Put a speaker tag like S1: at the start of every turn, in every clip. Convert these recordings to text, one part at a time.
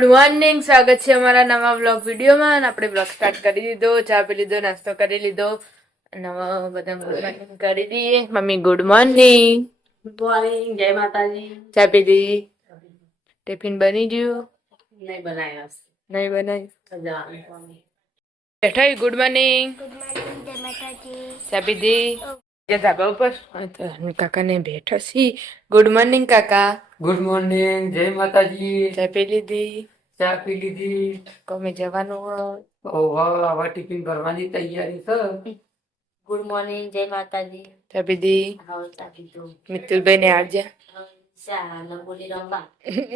S1: Good morning. સ્વાગત છે અમારા નવા બ્લોગ વિડીયોમાં અને આપણે બ્લોગ સ્ટાર્ટ કરી દીધો ચા પી લીધો નાસ્તો કરી લીધો. નવા બધા ગુડ મોર્નિંગ કરી દઈએ. મમ્મી ગુડ મોર્નિંગ.
S2: ગુડ મોર્નિંગ જય માતાજી.
S1: ચા દીધી ટિફિન બની ગયું?
S2: નહીં બનાવ્યા.
S1: નહીં બનાવ્યું?
S2: બેઠાઈ
S1: બેઠા ગુડ મોર્નિંગ. ચા પી દી ધાબા ઉપર? હા, કાકાને બેઠા છીએ. ગુડ મોર્નિંગ કાકા.
S3: ગુડ મોર્નિંગ જય માતાજી.
S1: ચા પી લીધી
S3: ચા પી લીધી.
S1: કોમે જવાનું હોય.
S3: ઓહો હવે ટિફિન ભરવાની તૈયારી છે.
S2: ગુડ મોર્નિંગ જય માતાજી.
S1: ચા પીધી?
S2: હવે તાકી તો
S1: મિતુલભાઈ ને આવજે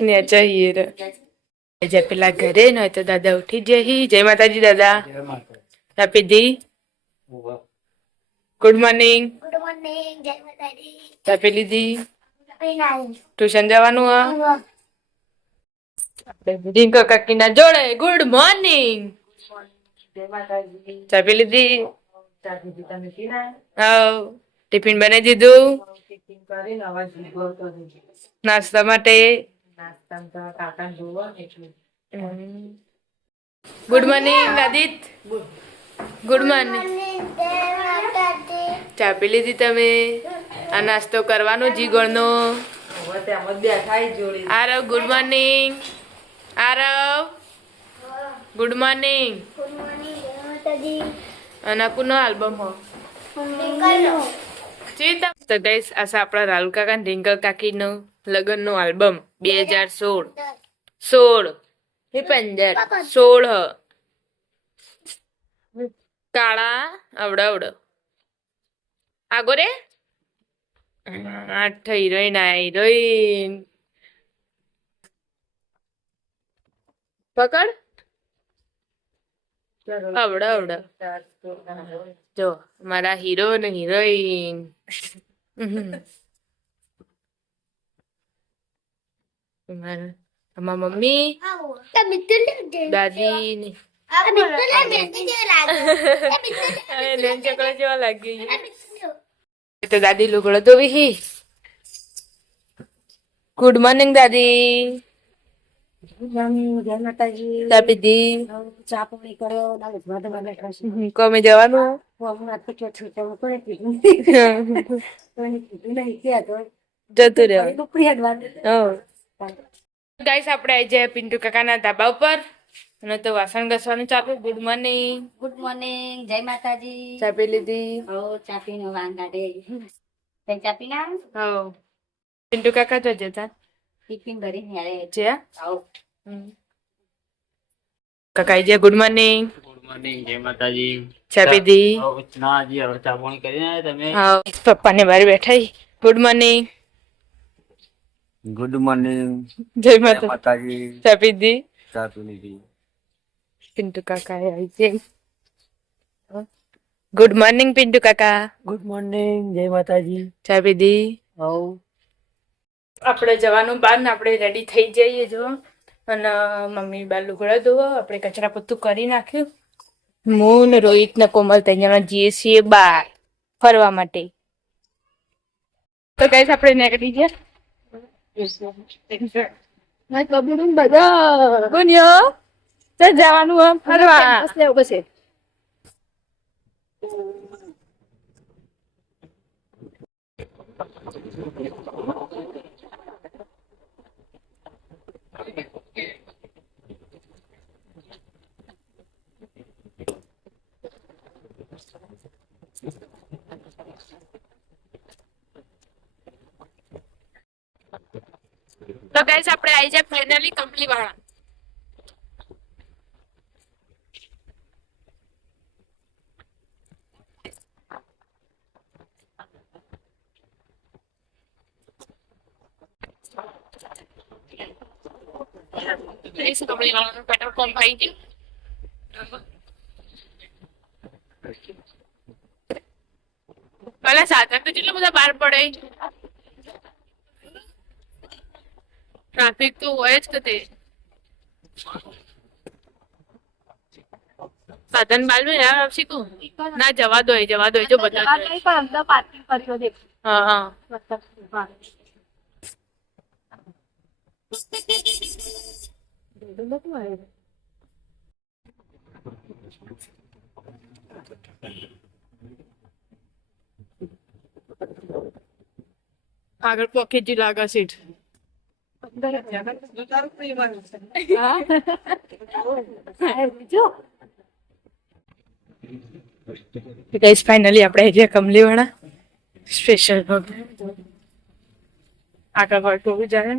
S1: ને ચાહીએ રે. પેલા ઘરે ન હોય તો દાદા ઉઠી જઈ જય માતાજી દાદા. ચા પીધી? ગુડ મોર્નિંગ
S4: ગુડ મોર્નિંગ જય માતાજી.
S1: ચા પી લીધી? ટ્યુશન જવાનું આ આપણે રિંકો કાકીના જોડે ગુડ મોર્નિંગ ચા પી લીધી? ટિફિન બનાવી દીધું? નાસ્તા માટે?
S2: નાસ્તા કાકા જોવો ને એટલે
S1: good morning Aadit
S4: good morning
S1: ચા પી લીધી તમે? આ નાસ્તો કરવાનો જીગળનો Aarav good
S4: morning Aarav good morning
S1: અને કુનો આલ્બમ હો. તો ગઈસ આપણા રાહુલ કાકા રિંકલ કાકીનો લગ્નનો આલ્બમ. બે હજાર સોળ. સોળ. એ પંદર સોળ. કાળા અવડવડ અવડ આગો રે. આઠ હિરોઈન આ હિરોઈન પકડ. અવડા અવડા જો મારા હીરો ને હિરોઈન મારા મમ્મી. દાદી ને ચકડો જેવા લાગી તો દાદી લુગડો તો વિહી ગુડ મોર્નિંગ દાદી
S2: જય માતાજી
S1: ચા પીધી
S2: ચા પાણી કર્યો દાળ ભાત બેઠા છે
S1: કોમે જવાનું
S2: હું આ તો છોટા કોઈ પીધું
S1: જતું
S2: પીધું નહીં કે તો
S1: રહેવાનું
S2: દુપરી હડવાનું
S1: ગાઈસ આપણે આવી જાય પિન્ટુ કાકાના ધાબા ઉપર અને તો વાસણ ઘસવાનું ચાલુ. ગુડ મોર્નિંગ
S2: ગુડ મોર્નિંગ જય માતાજી.
S1: ચા પી લીધી?
S2: હો ચા પીનો વાંગ કાઢે તે ચા પીના?
S1: હો પિન્ટુ કાકા તો જતા.
S2: ટિફિન ભરીને આવે
S1: છે
S2: આવો
S1: કાકા આવી જાય ગુડ મોર્નિંગ
S3: ગુડ મોર્નિંગ જય માતાજી.
S1: ચા પીધી?
S3: હવે ના જી હવે ચા પાણી કરીને તમે?
S1: હા પપ્પાને બહાર બેઠા ગુડ મોર્નિંગ
S3: ગુડ મોર્નિંગ
S1: જય માતા
S3: માતાજી.
S1: ચા દી
S3: ચા પી લીધી.
S1: પિન્ટુ કાકા આવી છે ગુડ મોર્નિંગ પિન્ટુ કાકા
S2: ગુડ મોર્નિંગ જય માતાજી
S1: ચા પીધી
S2: હો
S1: આપણે જવાનું બહાર ને આપણે રેડી થઈ જઈએ જો. અને મમ્મી બાર લુગડા ધોવો આપણે કચરા પત્તું કરી નાખ્યું. હું ને રોહિત ને કોમલ ત્યાં જઈએ છીએ બાર ફરવા માટે. તો કઈ આપણે નીકળી ગયા બધા. ગુન્યો તો જવાનું આમ ફરવા. પછી. તો ગાઈસ આપણે આવી જાય ફાઇનલી કંપની વાળા. પેલા સાધન તો કેટલા બધા બહાર પડે. ટ્રાફિક તો હોય જ કે તે. સાધન યાર આવશે તું? ના જવા દો જવા દો જો બધા હા હા.
S5: નતું આવ્યું આગળ પોકેટ લાગા સીટ ગાઈસ ફાઇનલી આપણે જે કમલી વાળા સ્પેશિયલ આગળ વળતું જાય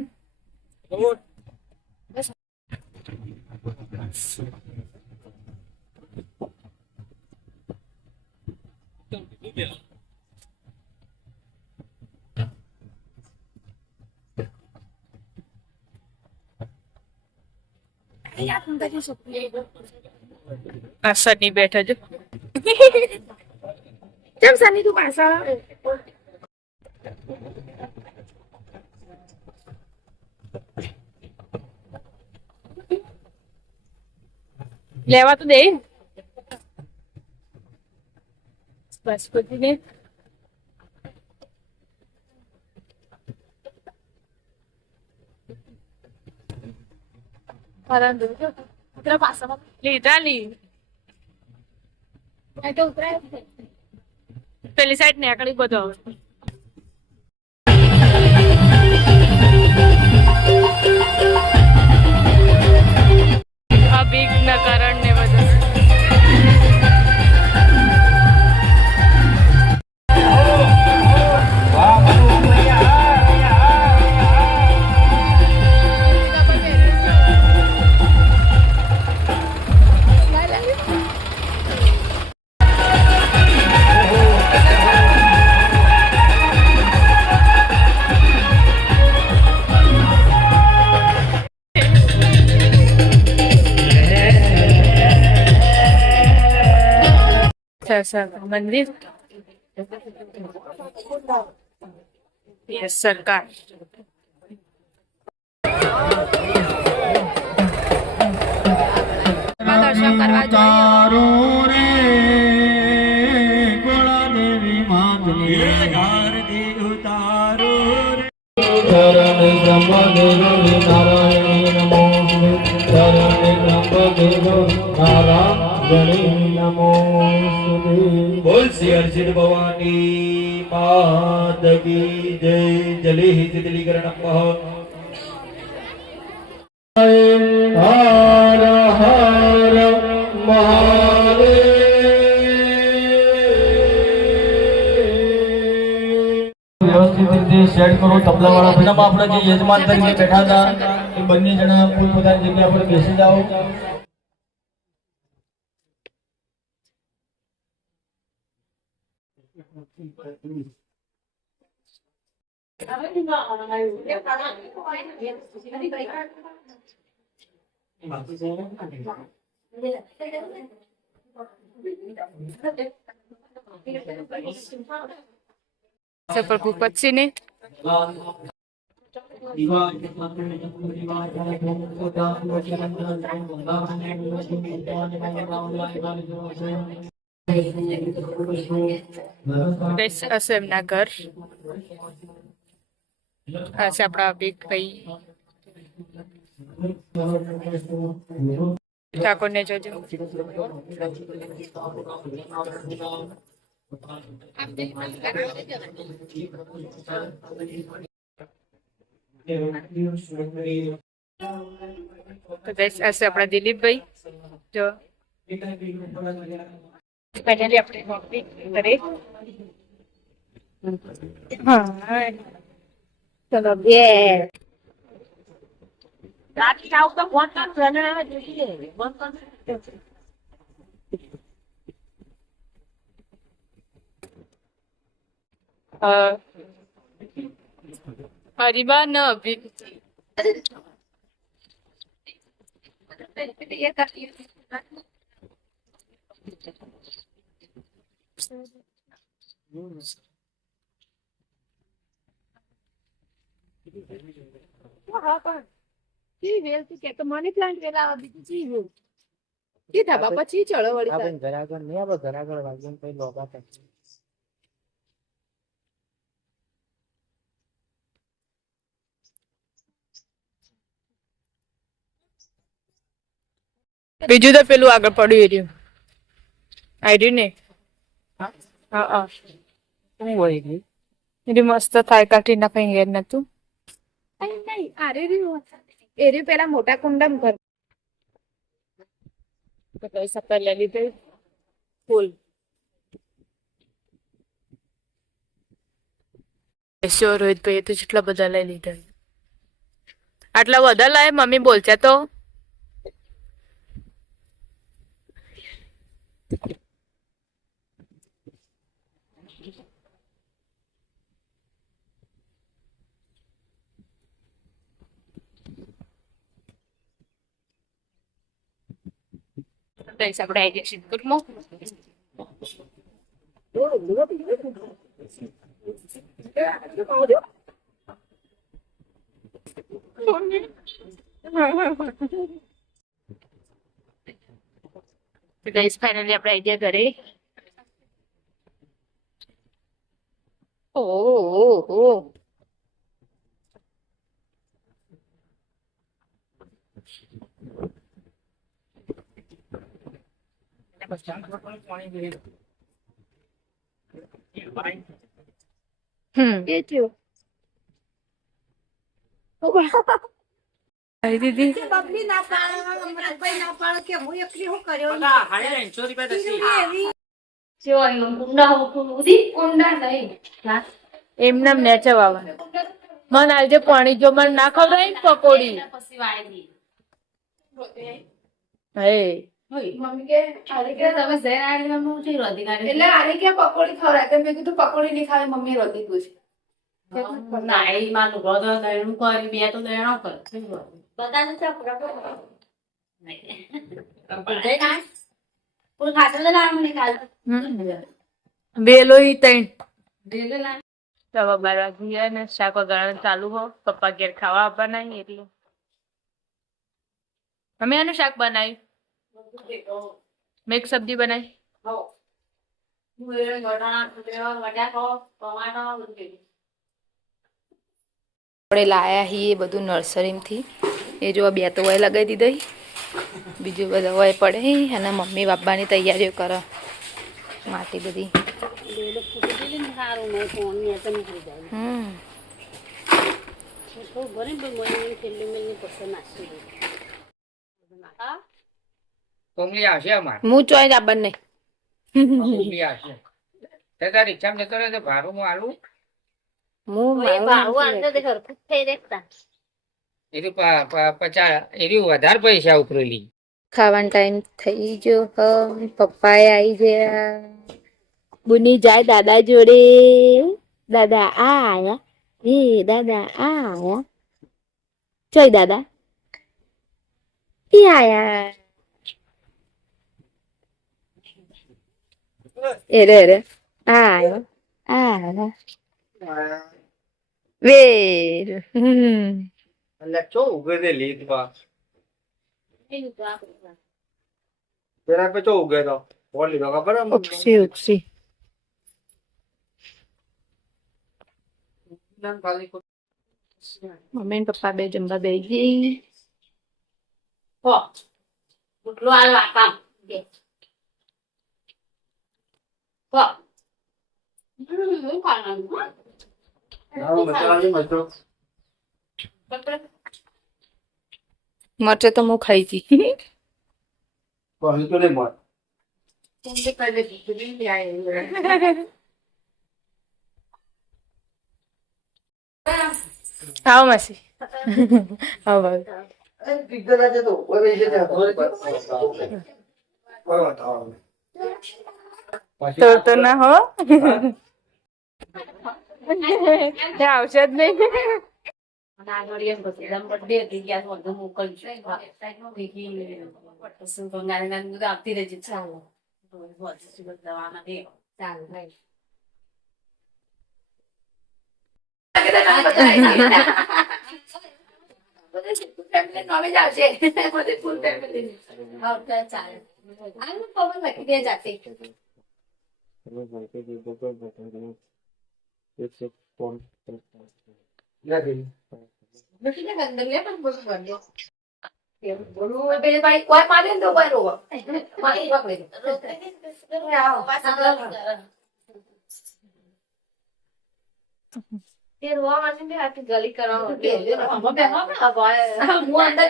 S5: આ સની બેઠા જો કેમ સની તું પાછા લેવા તો દે. બસ પછી ને લીધા લી. પેલી સાઈડ ને આકડી બધો અભિક ના મંદિર સરકાર
S6: આપણે જે યજમાન તરીકે બેઠા હતા. એ બંને જણા પોતપોતાની જગ્યા પર બેસી જાઓ.
S5: સફર પછી ને છે એમના ઘર આ આપણા બિગ ભાઈ ઠાકોરને જોજો તો guys, આ છે આપણા દિલીપભાઈ જો ફાઇનલી આપણે નોકરી કરી હા ચલો બે અ, હરિબા ન અભિભૂતિ મની પ્લાન્ટ વેલા આવે
S1: બીજું
S7: ચી વેલ કે ધાબા પછી ચળો વળી
S8: ઘર આગળ નહીં આવે ઘર આગળ વાગ્યું કઈ લોગા થાય.
S1: તો પેલું આગળ પડ્યું રહ્યું. આઈ રહ્યું ને? હા. હા
S9: શું હોય
S1: મસ્ત થાય કાઢી કઈ ઘેર નતું? એ રહ્યું પેલા મોટા કુંડમ કર તો કઈ લઈ લીધે. ફૂલ. શ્યોર રોહિતભાઈ તો જેટલા બધા લઈ લીધા. આટલા બધા લાય મમ્મી બોલશે તો? Guys, આપણે આવી જશે ગુડમાં ગાઈસ ફાઇનલી આપણે આઈડિયા ઘરે ઓ ઓ ઓ હમ એ થયું આવી દીદી.
S6: બબલી ના પાડે ના પાડે કે હું એકલી હું કર્યો?
S9: બધા હાડી રૂપિયા થશે.
S6: જો અહીં કુંડા હું ઉધી કુંડા નહીં.
S1: એમને નેચે વાવા. મન આજે પાણી જો મને ના ખવડાય પકોડી.
S6: પછી વાળી
S1: હે.
S6: મમ્મી કે તમે શેર આડી તમે હું રોધી કાઢી
S10: એટલે આરે કે પકોડી ખવડાય. તો મેં કીધું પકોડી નહીં ખાવે મમ્મી રોટી પૂછે
S6: ના એ મારું નું ગોદો દયણું કરી બે તો દયણો કર. બતાને ચપડા કોઈ ખાતો તો લાવ મને કાલ
S1: બેલો ઈ તૈણ
S6: ડેલે લાવ
S1: સવા બાર ગયા ને શાક વગાડવાનું ચાલુ હો પપ્પા ઘેર ખાવા આપવાના એટલે અમે આનું શાક બનાવ્યું મિક્સ સબ્જી બનાવી
S10: આપણે લાયા હી એ બધું નર્સરીમાંથી એ જો બે તો હોય લગાવી દીધી બીજું બધા હોય પડે અને મમ્મી બાપાની તૈયારીઓ કરે. માટી બધી. હમ.
S9: કોમલી આવશે અમાર.
S10: હું ચોઈ જ આબર નહીં
S9: કોમલી આવશે. તે તાર રિક્ષામાં જતો રહે તો ભાડું હું આલું?
S10: હું મારું
S9: એ તો પ- પ- પચાસ એ વધારે પૈસા ઉપરેલી
S10: ખાવાનો ટાઈમ થઈ ગયો હ પપ્પાએ આવી ગયા. બુની જાય દાદા જોડે. દાદા આ આયા? એ દાદા આ આયા. ચોય દાદા. એ આયા. એ રે રે આ આયો. આ વેર. હમ.
S8: એટલે ચો ઉગે તે લીધમાં પેલા પે ચો ઉગે તો? બોલ લીધો ખબર
S10: મમ્મી ને પપ્પા બે જમવા બે ગઈ.
S6: ગુટલો આલ વાપા દે હો. હમ ખાવાનું? હો
S8: આવો મજો મસ્તો.
S10: મરચે તો હું ખાઈ
S8: જી.
S1: આવો માસી. આવો તો તો ના હો. તે આવશે જ નહીં.
S6: પછી દમ બર્થડે હતી ગયા તો બધું મોકલજો પછી તો નાની બધું આપતી રહેજે ચાલો. દવામાં દે ચાલો ભાઈ.
S10: નોલેજ આવશે બધી ફૂલ ફેમિલી
S6: હવે ચાલે આનું પવન લખી દે જાતે
S8: નથી.
S10: અંદર લે પણ બધું બંધ
S6: પેલી ભાઈ કોઈ પાડે ને તો કોઈ રોવો મારી પકડી
S2: એ રોવા માટે ને આખી ગલી કરવા
S6: હું અંદર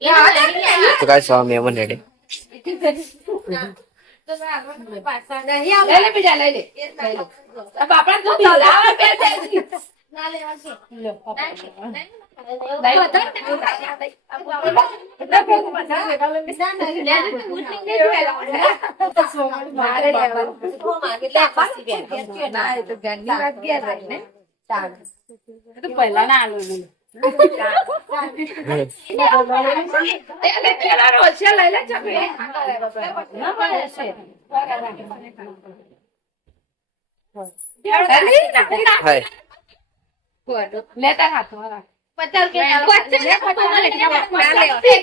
S11: તો કાંઈ સવા મેમન રેડે
S6: પહેલા ના બીજા લઈ લે બાપડા તો લાવા બે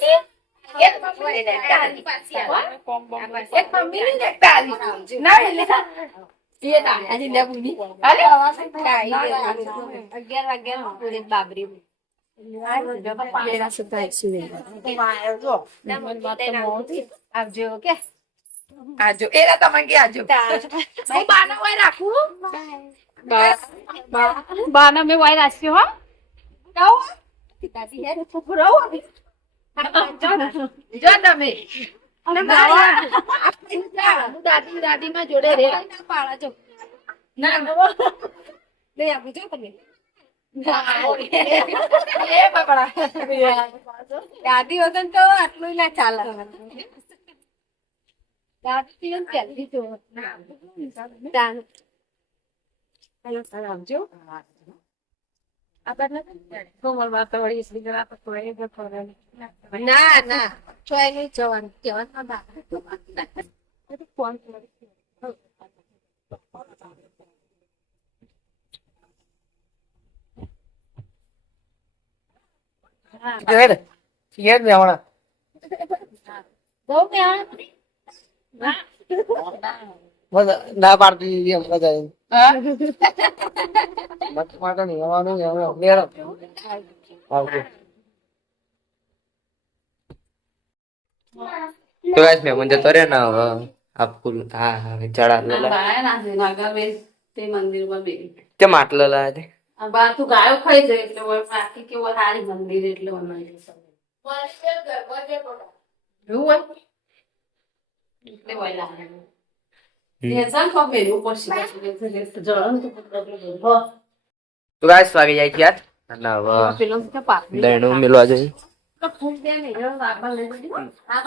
S7: ના લેવા છે
S6: પહેલા ના આલું પેલા રોજ લઈ ના મળે છે
S11: હાય
S6: લેતા હાથમાં રાખ
S7: પચાસ
S2: અગિયાર વાગ્યા પૂરી બાબરી આવજો કે
S6: આજો એરા તમે કે આજો હું બાનો હોય રાખું બાના મેં વાય રાખ્યો હો જો તમે. દાદી. દાદી માં જોડે રે ના
S2: લઈ આપું છો તમે. દાદી વગર તો આટલું ના ચાલે. દાદી જો આવજો. એ ના ના ચોય નહીં જવાનું. કહેવાનું ના ફોન
S8: હેડ હેડ ને હમણાં
S2: બહુ મેં
S8: બધા ના પાડતી દીધી હમણાં જાય મત માટે નહીં આવવાનું હવે મેળો આવજો
S11: તો ગાઈસ મેમન જતો રે ને આ ફૂલ હા હા ચડા લેલા
S6: તે મંદિરમાં બે
S11: તે માટલો તે
S6: બાર તું ગાયો ખાઈ જાય એટલે ઓય બાકી કે ઓય હારી મંદિર એટલે ઓય તો
S11: ગાઈસ વાગી જાય ક્યાત અને હવે
S6: પેલો કે પાક
S11: દહીણું મિલવા જઈએ
S6: ફૂલ દે ને જો રાખવા લઈ લીધી આ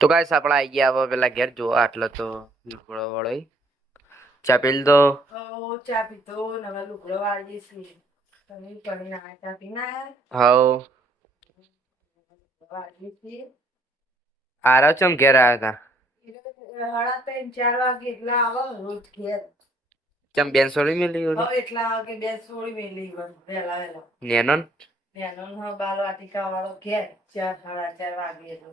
S6: તો
S11: ગાઈસ આપડા આઈ ગયા હવે પેલા ઘેર જો આટલો તો વાળો. ચા પેલ તો
S12: ચા પીતો નવા લુગડો વાળી છીએ. તમે પડી ના ચા વાળી છીએ.
S11: આરા ચમ ઘેર આવ્યા હતા
S12: હળા ત્રણ ચાર વાગે એટલા આવો રોજ ઘેર.
S11: ચમ બેન સોળી મેલી ઓલી?
S12: એટલા વાગે બે સોળી મેલી
S11: ને?
S12: બાલ વાટિકા વાળો ઘેર ચાર સાડા ચાર વાગે એટલો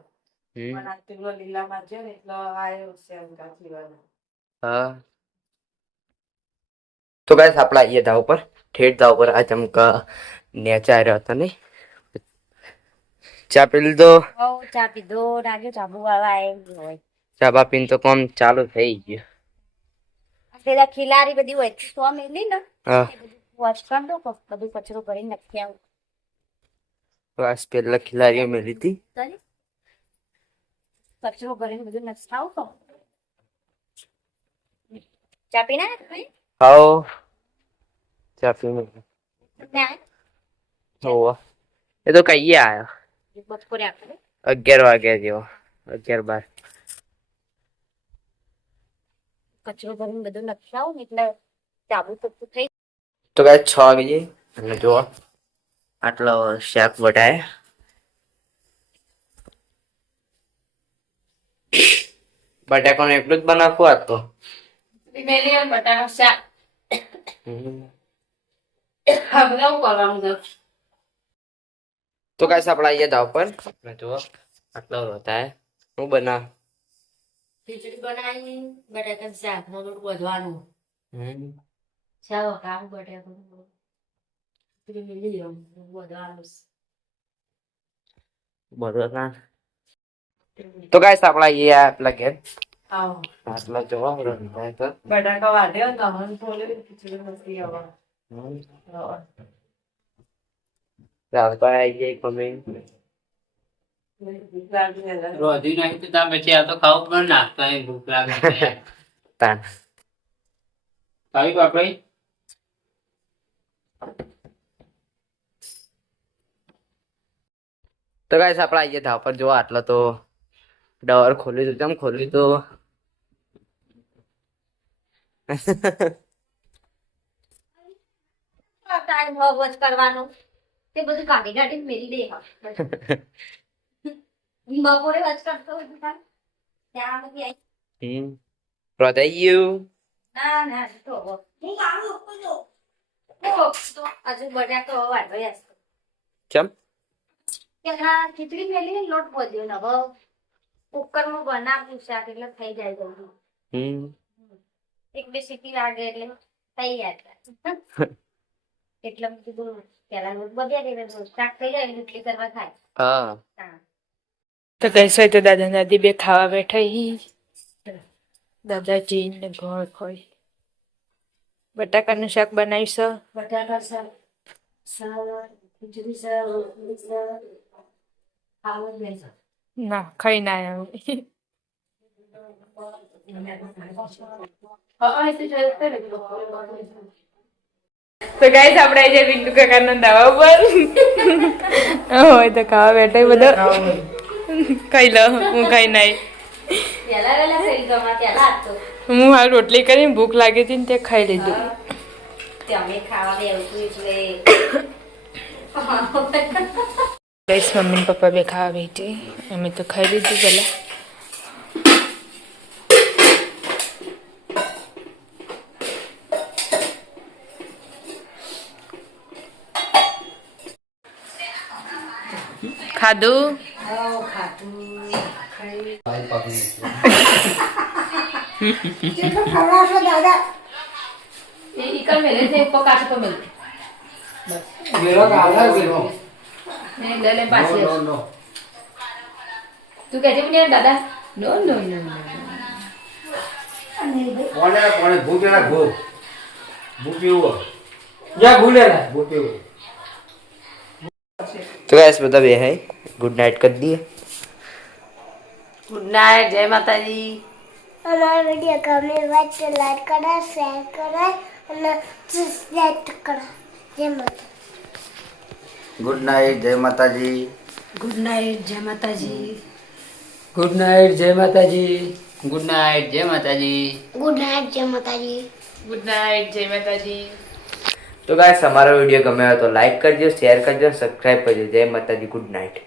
S12: પણ આ લીલામાં છે ને એટલો આવ્યો છે એમ કાચી વાળો.
S11: હા. તો ગાઈસ આપડા એ ધાવ પર ઠેઠ ધાવ પર આ ચમકા નેચા રહ્યો હતો ને ચા પેલી તો
S2: બહુ ચા પીધો રાગે ચાબુ વાળા આવી હોય
S11: ચા બા પીને તો કામ ચાલુ થઈ ગયું
S2: પેલા ખિલારી બધી હોય તો મેલી ને
S11: હા
S2: વોચ કર દો પ- બધું કચરો કરીને નથી આવું
S11: બસ પેલા ખિલાડીઓ મેલી હતી
S2: કરી કચરો કરીને બધું નથી આવું તો ચા પીને આયા
S11: હાઓ ચા પીને હોવા એ તો કહીએ આયો
S2: બપોરે આપણે
S11: અગિયાર વાગ્યા જેવો અગિયાર બાર
S2: કચરો ભરીને બધું નથી ને એટલે ચાબુ તો થઈ
S11: તો ગાઈસ છ વાગે અને જોવા આટલો શાક વટાય બટાકાનું એટલું જ બનાવવું આજ તો
S2: બટાકા શાક
S11: હમ.
S2: હવે શું કરવાનું છે
S11: તો ગાઈસ આપણે આઈએ દાવ પર. આપણે જુઓ આટલો હોતા હે. હું બના
S2: ખીચડી બનાવી બટાકા શાક નો લોટ વધવાનું.
S11: હમ.
S2: ચાલો કામ બટાકા વધવાનું.
S11: બધા તો ગાઈસ આપણે આઈએ આ પેલા ઘેર. આટલો જોવો રંધાય તો.
S2: બટાકા વાટ્યો તમન ફોલે ખીચડી મસ્તી આવો
S11: ચાલ તો
S9: રોધી નાખી તો ત્યાં પછી આ તો ખાવું પણ નાખતા ભૂખ લાગે
S11: તાન
S9: ખાવી બાપડી
S11: તો ગાઈસ આપણે આઈએ ધાવ પર. જો આટલો તો ડવર ખોલી દીધું. કેમ ખોલી તો
S2: ટાઈમ વચ કરવાનું. તે બધું કાઢી કાઢી મેરી દે બપોરે વચ કરતો. ત્યાં બધી ના ના તો
S4: હું આવું ઉપર જો.
S2: ઓ, તો હજુ બટાકો યાર.
S11: ચમ
S2: કે હા ખીચડી મેલી લોટ વધ્યો ને હવે. કુકરમાં બનાવું શાક એટલે થઈ જાય જલ્દી.
S11: હમ.
S2: એક બે સીટી લાગે એટલે તૈયાર એટલે મેં કીધું પેલા રોજ બગાડી દેજો શાક થઈ જાય એટલે કરવા થાય.
S11: હા.
S1: તો કહેશો તો દાદા દાદી બે ખાવા બેઠા હી. દાદાજી ને ગોળ ખોઈ. બટાકાનું શાક બનાવીશ.
S2: બટાકા શાક રોટલી
S1: ના ખાઈ ના
S2: તો
S1: ગાઈસ આપણે આજે બિંદુ કાકાનો દાવા પર હોય તો ખાવા બેઠા બધો. ખાઈ લો હું ખાઈ નાઈ. હું હાલ રોટલી કરીને ભૂખ લાગી હતી ને તે ખાઈ લીધું. ગાઈસ મમ્મી પપ્પા બે ખાવા બેઠી અમે તો ખાઈ લીધું પેલા ખાધું
S4: કેટલો ખવડાવશો દાદા?
S2: એ ઈકલ મેલે છે ઉપર કાચ પર મેલે
S3: મેળો કાલે મેળો.
S2: ને લે લે પાછી તું કહેજે મને દાદા નો નો નો
S13: કોને કોને ભૂત ભૂત એવું
S3: જા ભૂલેલા
S13: એવું
S11: તો ગાઈસ, બધા બે હે? ગુડ નાઇટ કરી દઈએ.
S2: ગુડ નાઇટ જય માતાજી.
S4: અમારો વીડિયો ગમે હોય તો લાઈક કરો શેર કરો અને સબસ્ક્રાઈબ કરો. જય માતા
S13: ગુડ નાઇટ જય માતાજી.
S2: ગુડ નાઇટ જય માતાજી.
S3: ગુડ નાઇટ જય માતાજી.
S9: ગુડ નાઇટ જય માતાજી.
S4: ગુડ નાઇટ જય માતાજી.
S1: ગુડ નાઇટ જય માતાજી.
S11: તો ગાઈસ અમારો વીડિયો ગમ્યો હોય તો લાઈક કરજો શેર કરજો સબસ્ક્રાઇબ કરજો. જય માતાજી ગુડ નાઇટ